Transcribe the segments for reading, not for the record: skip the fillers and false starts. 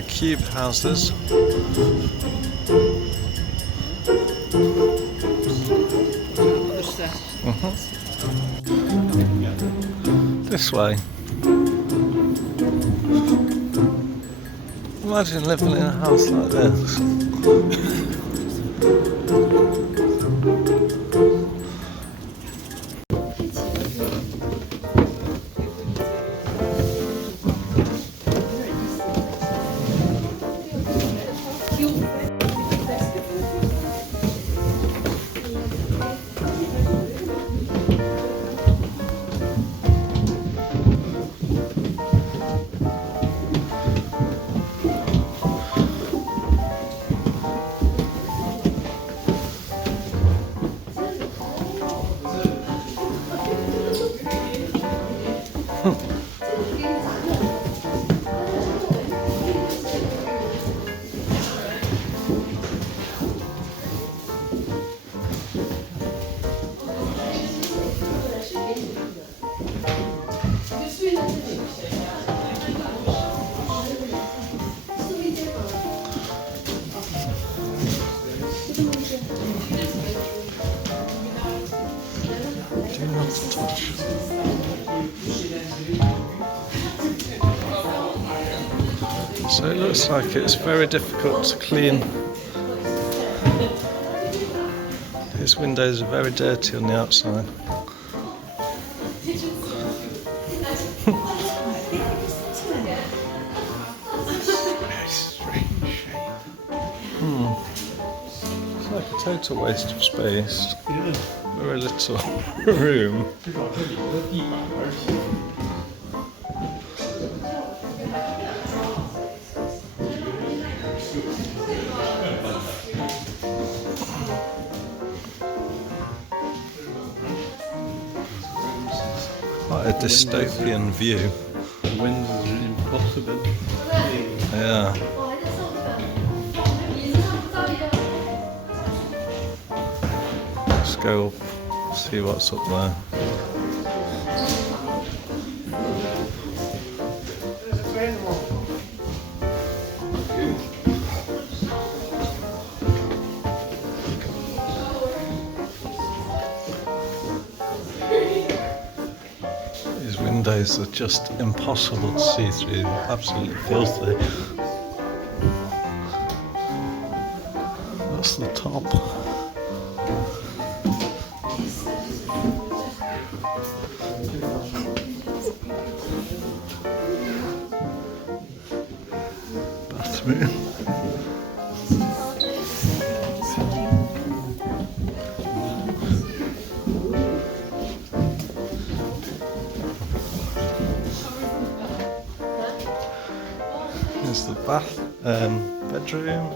the cube houses. This way. Imagine living in a house like this. So it looks like it's very difficult to clean. These windows are very dirty on the outside. It's like a total waste of space. Very little room. Quite a dystopian view. The winds are impossible. Yeah. Let's go up, see what's up there. These windows are just impossible to see through, absolutely filthy. That's the top. Bathroom. There's the bedroom.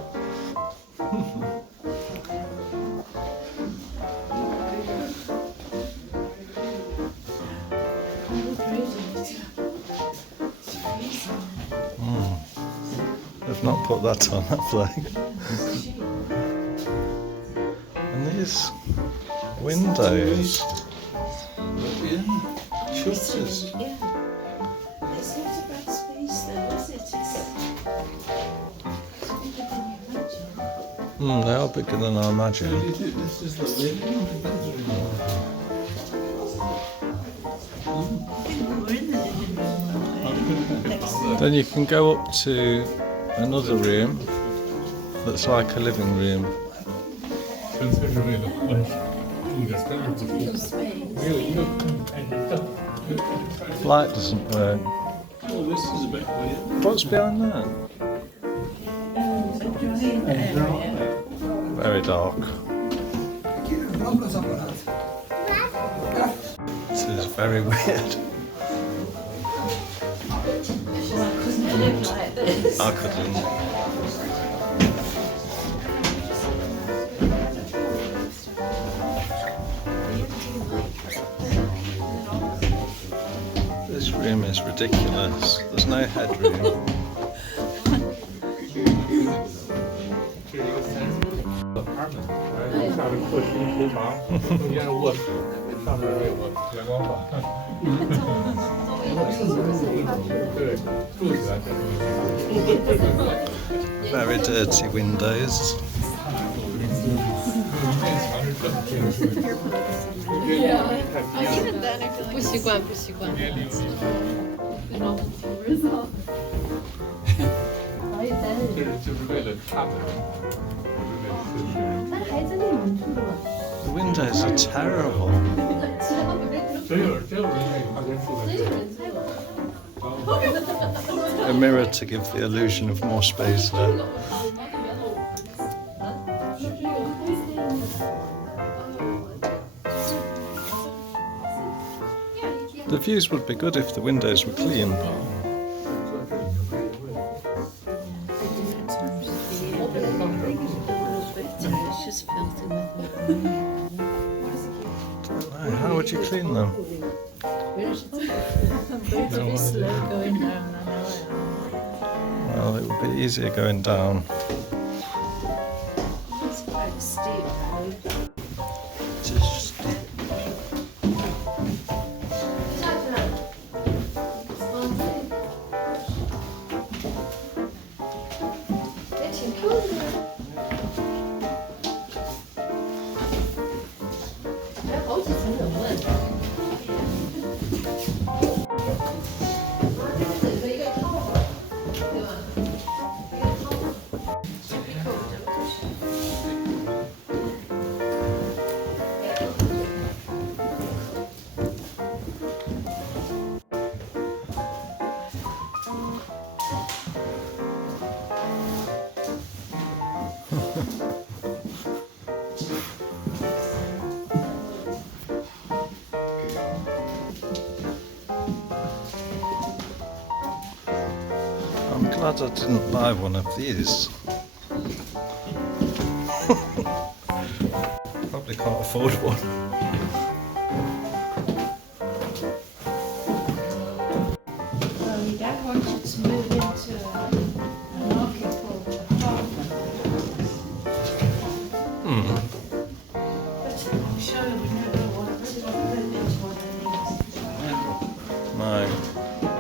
They've not put that on that flag. And these windows. Shutters. It's not a bad space though, is it? They are bigger than I imagined. This is the living bedroom. I think we were in the living room. Then you can go up to another room that's like a living room. Light doesn't work. Oh, this is a bit weird. What's behind that? Very dark. This is very weird. I couldn't. This room is ridiculous. There's no headroom. 上面还有个阳光板。对，住起来很舒服。 Very dirty windows. 不习惯，不习惯。就是为了看的，The windows are terrible. 真有人愿意花钱住在这儿。 A mirror to give the illusion of more space there. The views would be good if the windows were clean. It's just filthy weather. How would you clean them? It's a bit slow going down, I know. Well, it would be easier going down. It's quite steep now. Just I'm glad I didn't buy one of these. Probably can't afford one. Well, your dad wanted to move into an architectural apartment. But I'm sure we never want to move into one of these. No.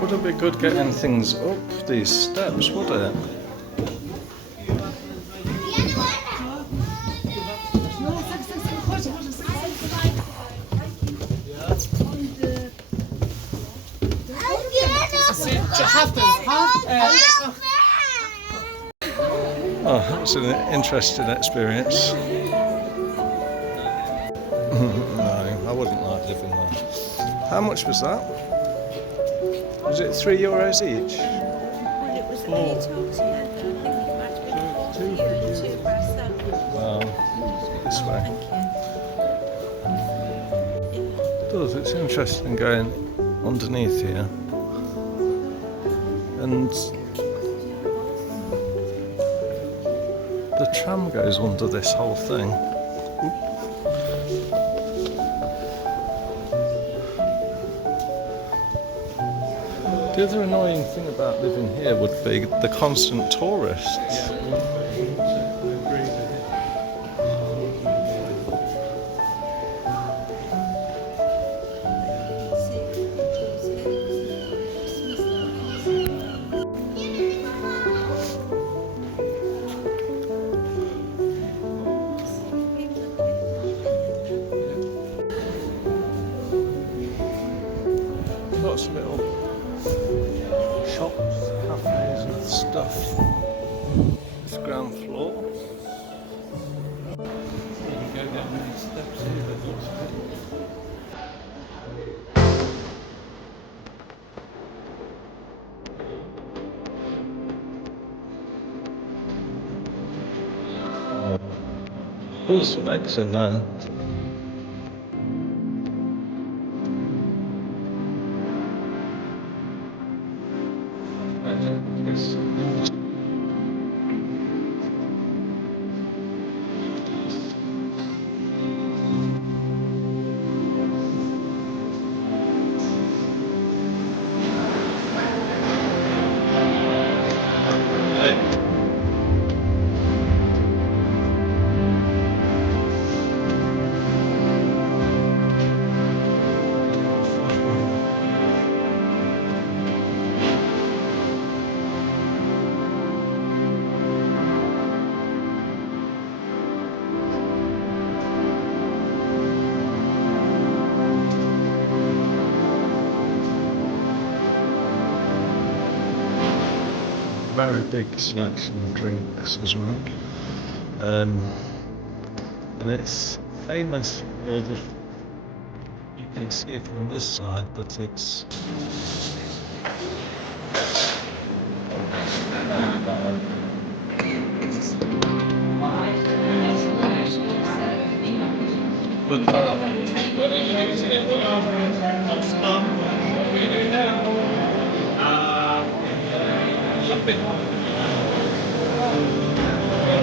Wouldn't be good getting things up these steps, would it? Oh, that's an interesting experience. No, I wouldn't like living there. How much was that? Was it €3 each? Well, it was when you talked to you, I think it might have been 4 for you and 2 for ourselves. Well, this way. Thank you. It does, it's interesting going underneath here. And the tram goes under this whole thing. The other annoying thing about living here would be the constant tourists. Lots of little shops, cafes with stuff. This ground floor. You can go down many steps here, but lots of it. Full specs in there. very big snacks and drinks as well. And it's famous for the, you can see it from this side, but it's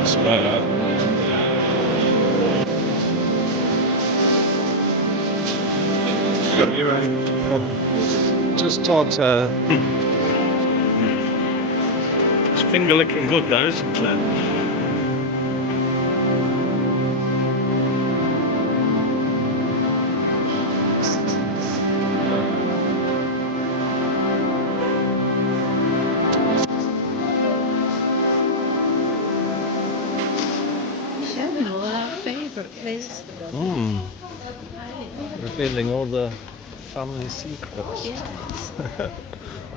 it's better. Just thought it's finger licking good though, isn't it? Show me all our favourite, please. Revealing all the family secrets. Yes.